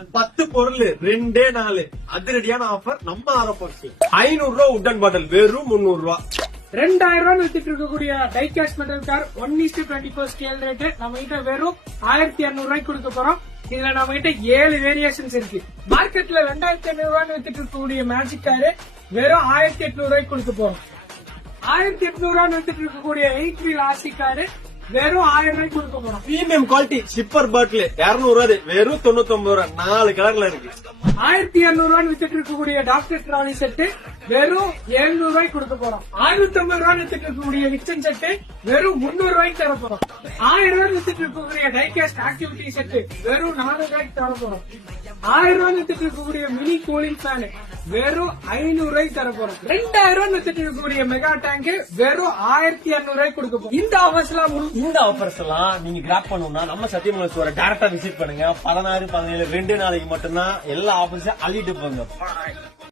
10 பொருள் 2 நாள் அதிரடியான ஆஃபர் நம்ம ஆரப்போச்சு. 500 ரூபாய் உட்டன் பாட்டில் வெறும் 300 ரூபாய். 2000 ரூபாய் வித்துட்டு இருக்கக்கூடிய die-cast metal car 1:24 scale rate நம்ம கிட்ட வெறும் 1200 ரூபாய்க்கு கொடுக்க போறோம். இதுல நம்ம கிட்ட 7 வேரியேஷன்ஸ் இருக்கு. மார்க்கெட்ல 2500 ரூபாய் வித்துட்டு இருக்கக்கூடிய மேஜிக் காரு வெறும் 1800 ரூபாய்க்கு கொடுக்க போறோம். 1800 ரூபாய் வித்துட்டு இருக்கக்கூடிய 8 வீல் ஆர்சி காரு வெறும் 1000 ரூபாய்க்கு கொடுக்க போறோம். பிரீமியம் குவாலிட்டி ஷிப்பர் பாட்டில் 200 ரூபாய் வெறும் 99 ரூபாய். 4 கலர்ல இருக்கு. 1200 ரூபாய் வித்துட்டு இருக்கக்கூடிய டாக்டர் ட்ராலி செட்டு வெறும் 700 ரூபாய்க்கு கொடுக்க போறோம். 650 ரூபாய் வித்துட்டு இருக்கக்கூடிய விக்சன் செட்டு வெறும் 300 ரூபாய்க்கு தர போறோம். 1000 ரூபாய் வித்துட்டு இருக்கக்கூடிய டைகாஸ்ட் ஆக்டிவிட்டி செட்டு வெறும் 400 ரூபாய்க்கு தர போறோம். 1000 ரூபாய் வித்துட்டு இருக்கக்கூடிய மினி கூலிங் ஃபேன் வெறும் 500 ரூபாய்க்கு தர போறோம். 2000 ரூபாய் வித்துட்டு இருக்கக்கூடிய மெகா டேங்க் வெறும் 1200 ரூபாய்க்கு கொடுக்க போறோம். இந்த ஆஃபர்ஸ் எல்லாம் நீங்க கிராப் பண்ணணும்னா நம்ம சத்தியமங்கலம் ஸ்டோரை டைரக்டா விசிட் பண்ணுங்க. 16, 17 2 நாளைக்கு மட்டும்தான் எல்லா ஆஃபர்ஸையும் அள்ளிட்டு போங்க.